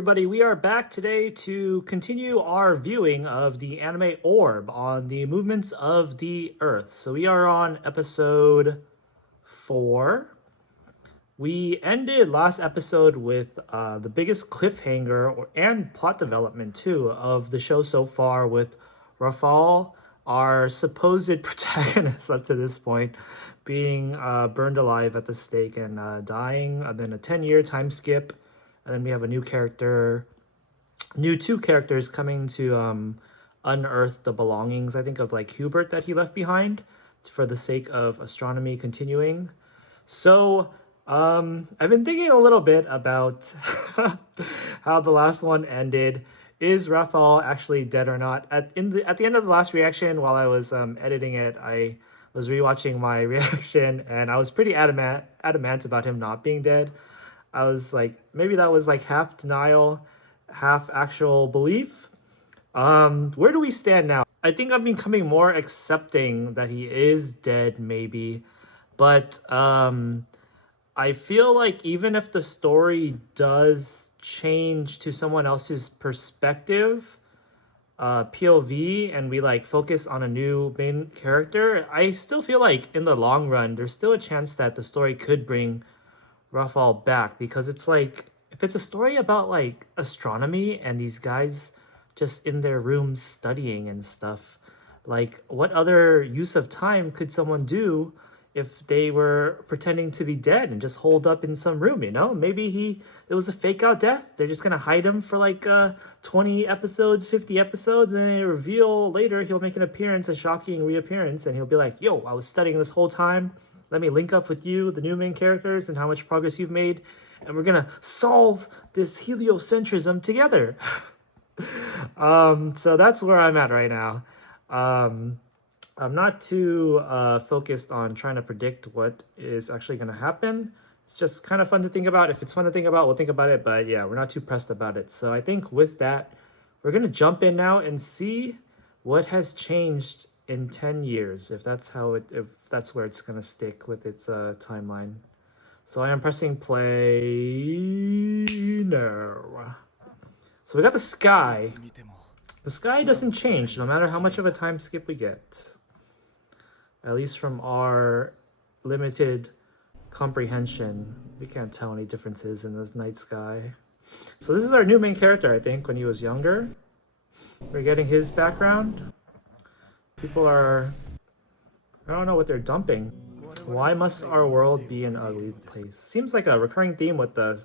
everybody, we are back today to continue our viewing of the anime Orb on the movements of the Earth. So we are on episode 4. We ended last episode with the biggest cliffhanger and plot development too of the show so far, with Rafal, our supposed protagonist up to this point, being burned alive at the stake and dying, and then a 10-year time skip. And then we have a new two characters coming to unearth the belongings, I think, of like Hubert that he left behind for the sake of astronomy continuing. So I've been thinking a little bit about how the last one ended. Is Raphael actually dead or not? At the end of the last reaction, while I was editing it, I was rewatching my reaction, and I was pretty adamant about him not being dead. I was like, maybe that was like half denial, half actual belief. Where do we stand now? I think I'm becoming more accepting that he is dead, maybe. But I feel like even if the story does change to someone else's perspective, POV, and we like focus on a new main character, I still feel like in the long run, there's still a chance that the story could bring Raphael back, because it's like, if it's a story about like astronomy and these guys just in their rooms studying and stuff, like what other use of time could someone do if they were pretending to be dead and just holed up in some room, you know? Maybe it was a fake out death. They're just gonna hide him for like 20 episodes, 50 episodes, and then they reveal later he'll make an appearance, a shocking reappearance, and he'll be like, yo, I was studying this whole time. Let me link up with you, the new main characters, and how much progress you've made, and we're gonna solve this heliocentrism together. So that's where I'm at right now. I'm not too focused on trying to predict what is actually gonna happen. It's just kind of fun to think about. If it's fun to think about, we'll think about it. But yeah, we're not too pressed about it. So I think with that, we're gonna jump in now and see what has changed in 10 years, if that's where it's gonna stick with its timeline. So I am pressing play now. So we got the sky. The sky doesn't change no matter how much of a time skip we get, at least from our limited comprehension. We can't tell any differences in this night sky. So this is our new main character, I think, when he was younger. We're getting his background. People are, I don't know what they're dumping. Why must our world be an ugly place? Seems like a recurring theme with the...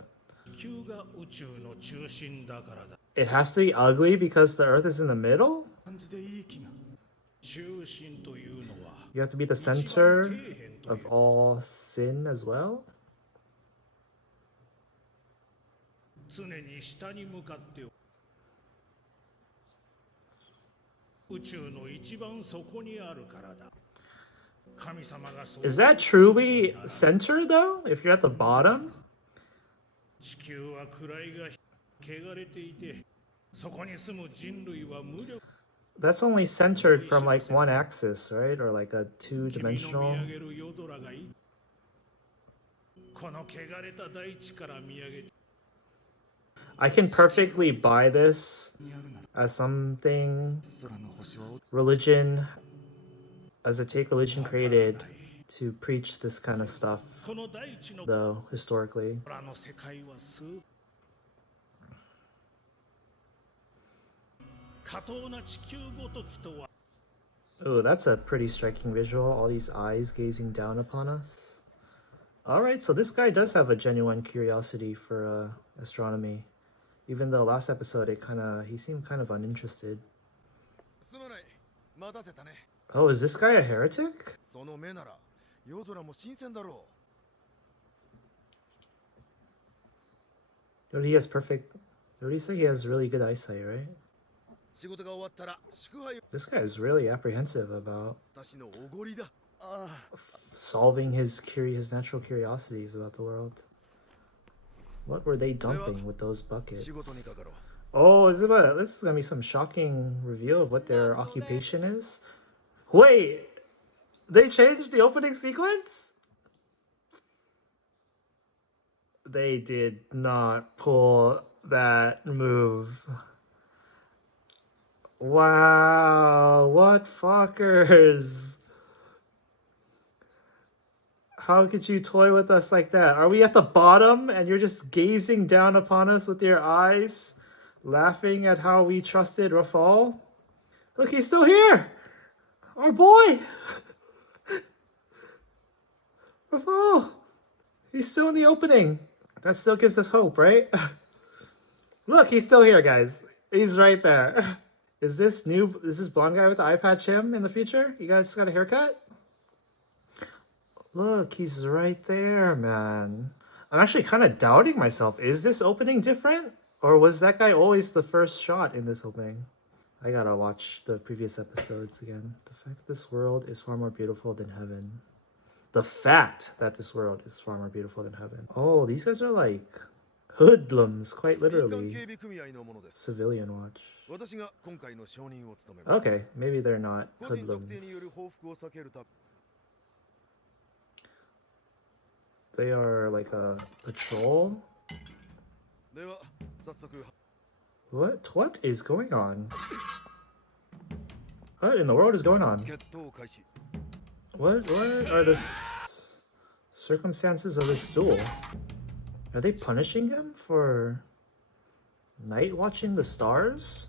It has to be ugly because the Earth is in the middle? You have to be the center of all sin as well? Is that truly center though, if you're at the bottom? That's only centered from like one axis, right? Or like a two-dimensional. I can perfectly buy this as something religion, as a take religion created to preach this kind of stuff, though, historically. Oh, that's a pretty striking visual, all these eyes gazing down upon us. Alright, so this guy does have a genuine curiosity for astronomy. Even though last episode he seemed kind of uninterested. Oh, is this guy a heretic? Oh, he has perfect... What did he say? He has really good eyesight, right? This guy is really apprehensive about solving his natural curiosities about the world. What were they dumping with those buckets? Oh, this is gonna be some shocking reveal of what their occupation is. Wait, they changed the opening sequence? They did not pull that move. Wow, what fuckers? How could you toy with us like that? Are we at the bottom and you're just gazing down upon us with your eyes, laughing at how we trusted Rafal? Look, he's still here! Our boy! Rafal! He's still in the opening. That still gives us hope, right? Look, he's still here, guys. He's right there. Is this blonde guy with the eye patch him in the future? You guys got a haircut? Look, he's right there, man. I'm actually kind of doubting myself. Is this opening different? Or was that guy always the first shot in this opening? I gotta watch the previous episodes again. The fact that this world is far more beautiful than heaven. The fact that this world is far more beautiful than heaven. Oh, these guys are like hoodlums, quite literally. Civilian watch. Okay, maybe they're not hoodlums. They are like a patrol. What is going on? What in the world is going on? What are the circumstances of this duel? Are they punishing him for night watching the stars?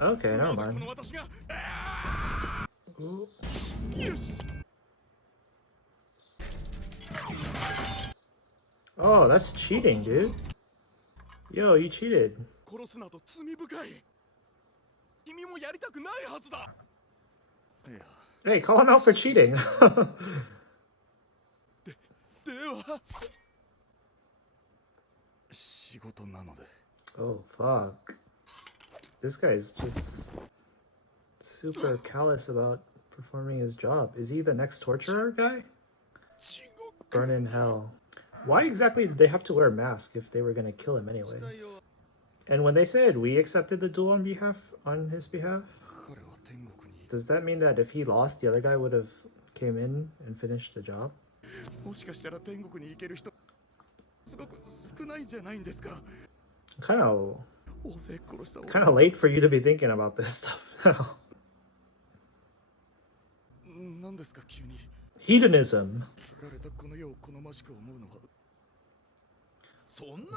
Okay, never mind. Ooh. Oh, that's cheating, dude. Yo, you cheated. Hey, call him out for cheating. Oh, fuck. This guy's just super callous about performing his job. Is he the next torturer guy? Burn in hell. Why exactly did they have to wear a mask if they were gonna kill him anyways? And when they said we accepted the duel on his behalf, does that mean that if he lost, the other guy would have came in and finished the job? Kind of late for you to be thinking about this stuff now. Hedonism.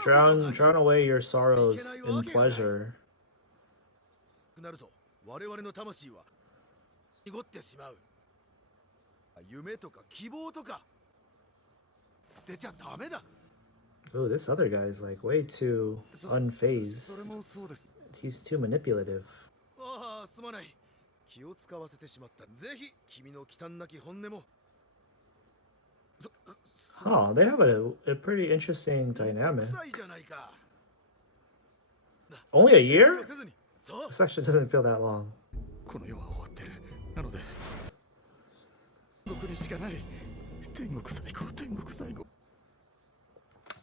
Drown away your sorrows in pleasure. Oh, this other guy's like way too unfazed. He's too manipulative. Oh, they have a pretty interesting dynamic. Only a year? This actually doesn't feel that long.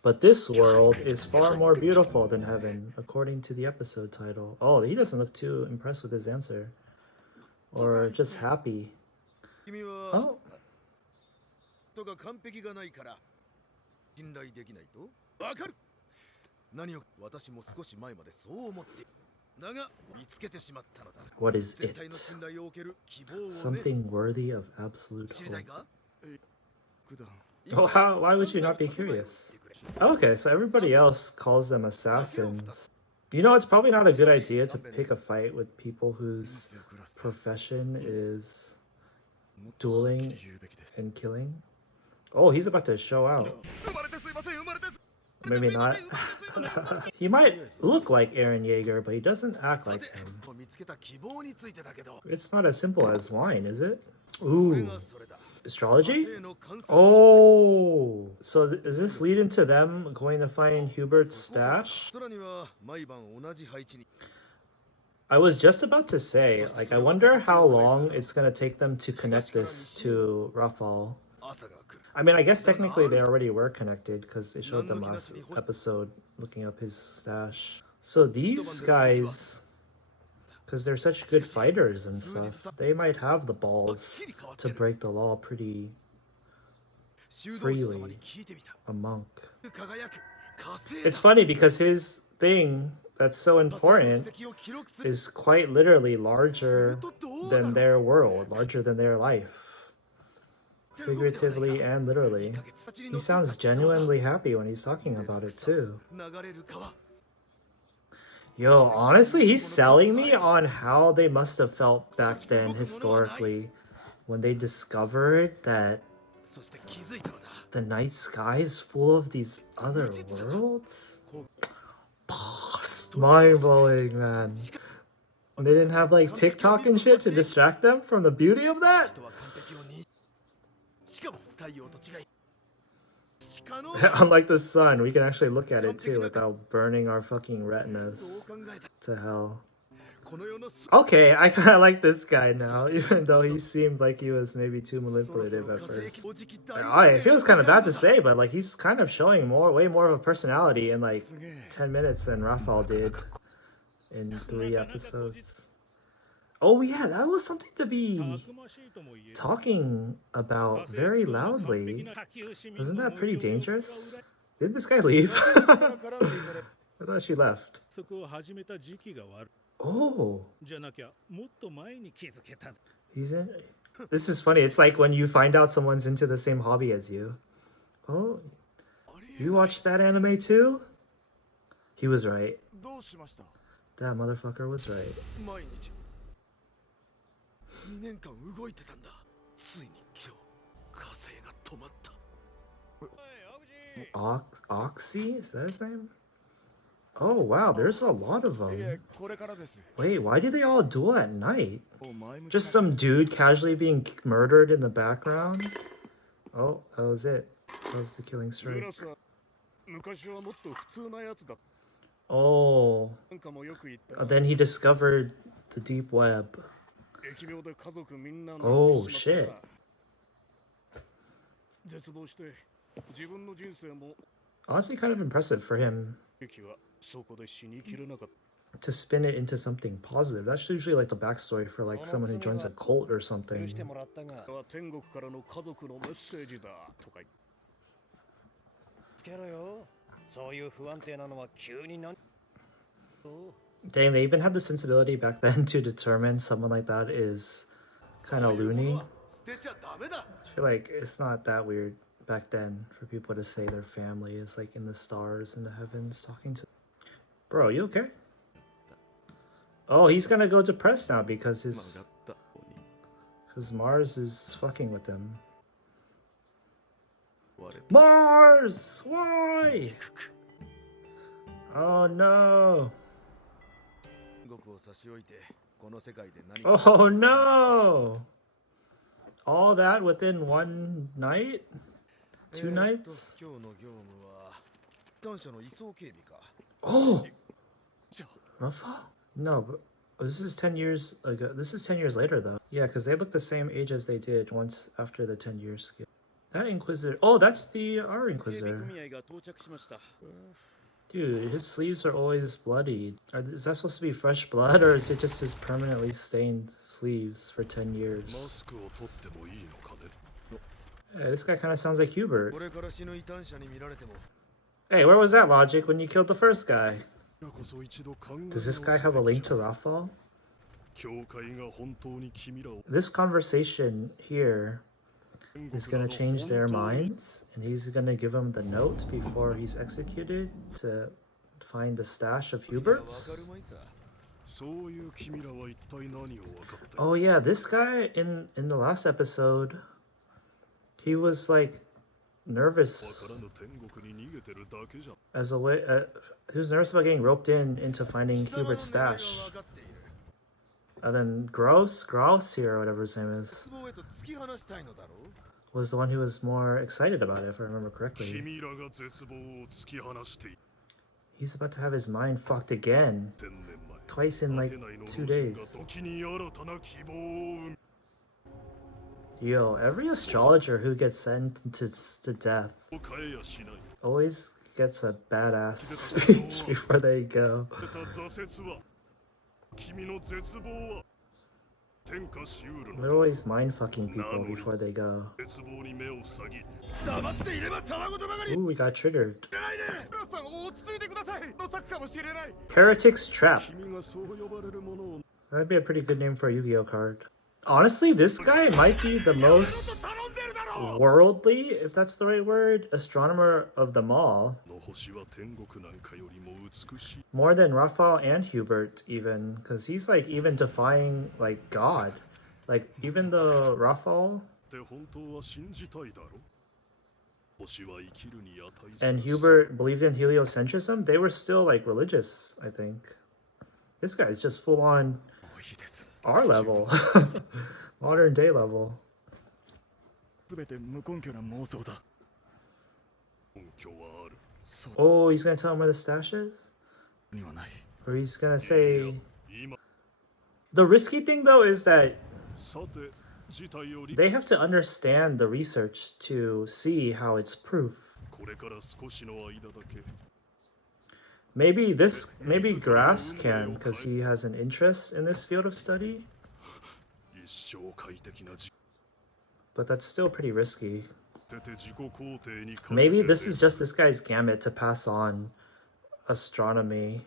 But this world is far more beautiful than heaven, according to the episode title. Oh, he doesn't look too impressed with his answer. Or just happy. Oh. What is it? Something worthy of absolute hope. Oh, why would you not be curious? Okay, so everybody else calls them assassins. You know, it's probably not a good idea to pick a fight with people whose profession is dueling and killing. Oh, he's about to show out. Maybe not. He might look like Aaron Yeager, but he doesn't act like him. It's not as simple as wine, is it? Ooh. Astrology? Oh, so is this leading to them going to find Hubert's stash? I was just about to say, like, I wonder how long it's gonna take them to connect this to Rafal. I mean, I guess technically they already were connected because they showed them last episode looking up his stash. So these guys, because they're such good fighters and stuff, they might have the balls to break the law pretty freely. A monk. It's funny because his thing that's so important is quite literally larger than their world, larger than their life, figuratively and literally. He sounds genuinely happy when he's talking about it too. Yo, honestly, he's selling me on how they must have felt back then historically when they discovered that the night sky is full of these other worlds. Mind-blowing, man. They didn't have like TikTok and shit to distract them from the beauty of that? Unlike the sun, we can actually look at it too without burning our fucking retinas to hell. Okay, I kind of like this guy now, even though he seemed like he was maybe too manipulative at first. It feels kind of bad to say, but like he's kind of showing way more of a personality in like 10 minutes than Raphael did in 3 episodes. Oh yeah, that was something to be talking about very loudly. Isn't that pretty dangerous? Did this guy leave? I thought she left. Oh. He's in. This is funny. It's like when you find out someone's into the same hobby as you. Oh. You watched that anime too? He was right. That motherfucker was right. Oxy? Is that his name? Oh wow, there's a lot of them. Wait, why do they all duel at night? Just some dude casually being murdered in the background? Oh, that was it. That was the killing strike. Oh. Then he discovered the deep web. Oh shit. Honestly, kind of impressive for him to spin it into something positive. That's usually like the backstory for like someone who joins a cult or something. Dang, they even had the sensibility back then to determine someone like that is kind of loony. I feel like it's not that weird back then for people to say their family is like in the stars in the heavens talking to. Bro, you okay? Oh, he's gonna go depressed now because Mars is fucking with him. Mars! Why? Oh no! Oh no! All that within one night? 2 nights? Oh! Rafa? No, but this is 10 years ago. This is 10 years later though. Yeah, because they look the same age as they did once after the 10 years skip. That Inquisitor. Oh, that's our Inquisitor. Dude, his sleeves are always bloodied. Is that supposed to be fresh blood, or is it just his permanently stained sleeves for 10 years? Hey, this guy kind of sounds like Hubert. Hey, where was that logic when you killed the first guy? Does this guy have a link to Raphael? This conversation here is gonna change their minds, and he's gonna give them the note before he's executed to find the stash of Hubert's. Oh yeah, this guy in the last episode, he was like nervous as a way. He was nervous about getting roped into finding Hubert's stash. And then Gross here, or whatever his name is, was the one who was more excited about it, if I remember correctly. He's about to have his mind fucked again. Twice in like 2 days. Yo, every astrologer who gets sentenced to death always gets a badass speech before they go. They're always mind fucking people before they go. Ooh, we got triggered. Heretic's Trap. That'd be a pretty good name for a Yu-Gi-Oh card. Honestly, this guy might be the most worldly, if that's the right word, astronomer of them all. More than Raphael and Hubert, even, because he's like even defying like God. Like even the Raphael and Hubert believed in heliocentrism, they were still like religious, I think. This guy's just full on our level. Modern day level. Oh, he's gonna tell him where the stash is? Or he's gonna say... The risky thing though is that they have to understand the research to see how it's proof. Maybe Grass can, because he has an interest in this field of study. But that's still pretty risky. Maybe this is just this guy's gamut to pass on astronomy.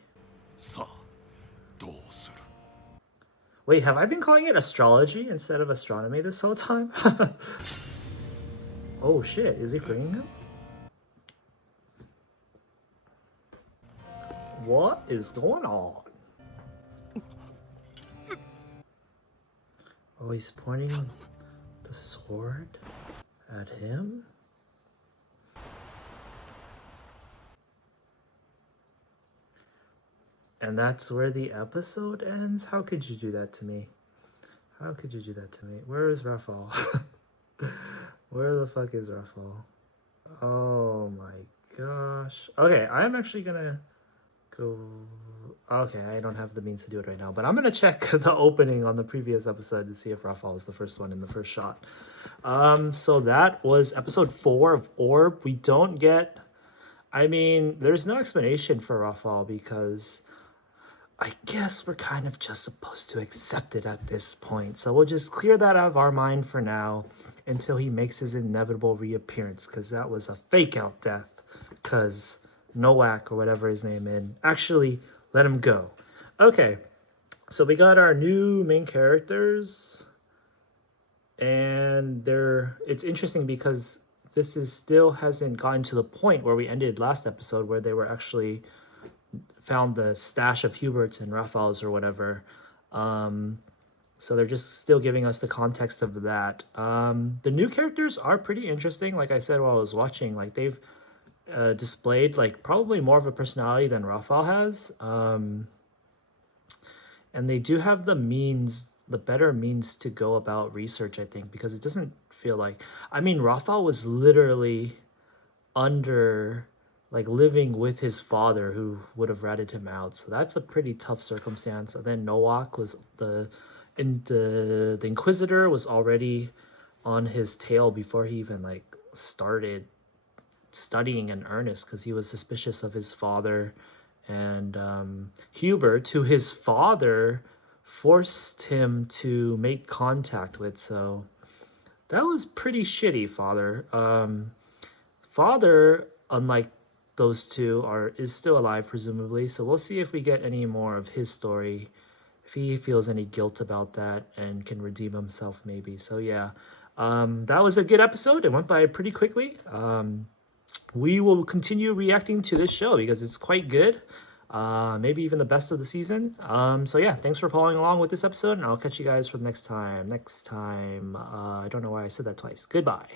Wait, have I been calling it astrology instead of astronomy this whole time? Oh shit, is he freeing him? What is going on? Oh, he's pointing the sword at him? And that's where the episode ends? How could you do that to me? How could you do that to me? Where is Raphael? Where the fuck is Raphael? Oh my gosh. Okay, I'm actually gonna go... Okay, I don't have the means to do it right now, but I'm gonna check the opening on the previous episode to see if Raphael is the first one in the first shot. So that was episode 4 of Orb. We don't get... I mean, there's no explanation for Raphael because I guess we're kind of just supposed to accept it at this point. So we'll just clear that out of our mind for now until he makes his inevitable reappearance, because that was a fake out death, because Nowak or whatever his name is actually let him go. Okay, so we got our new main characters, and it's interesting because this is still hasn't gotten to the point where we ended last episode, where they were actually found the stash of Hubert's and Raphael's or whatever. So they're just still giving us the context of that. The new characters are pretty interesting. Like I said while I was watching, like they've displayed like probably more of a personality than Raphael has. And they do have the better means to go about research, I think, because it doesn't feel like... I mean, Raphael was literally living with his father, who would have ratted him out. So that's a pretty tough circumstance. And then Nowak was the Inquisitor was already on his tail before he even like started studying in earnest, because he was suspicious of his father. And Hubert, who his father forced him to make contact with. So that was pretty shitty, father. Father, unlike those two, is still alive, presumably. So we'll see if we get any more of his story, if he feels any guilt about that and can redeem himself, maybe. So yeah, that was a good episode. It went by pretty quickly. We will continue reacting to this show because it's quite good. Maybe even the best of the season. So yeah, thanks for following along with this episode, and I'll catch you guys for the next time. I don't know why I said that twice. Goodbye.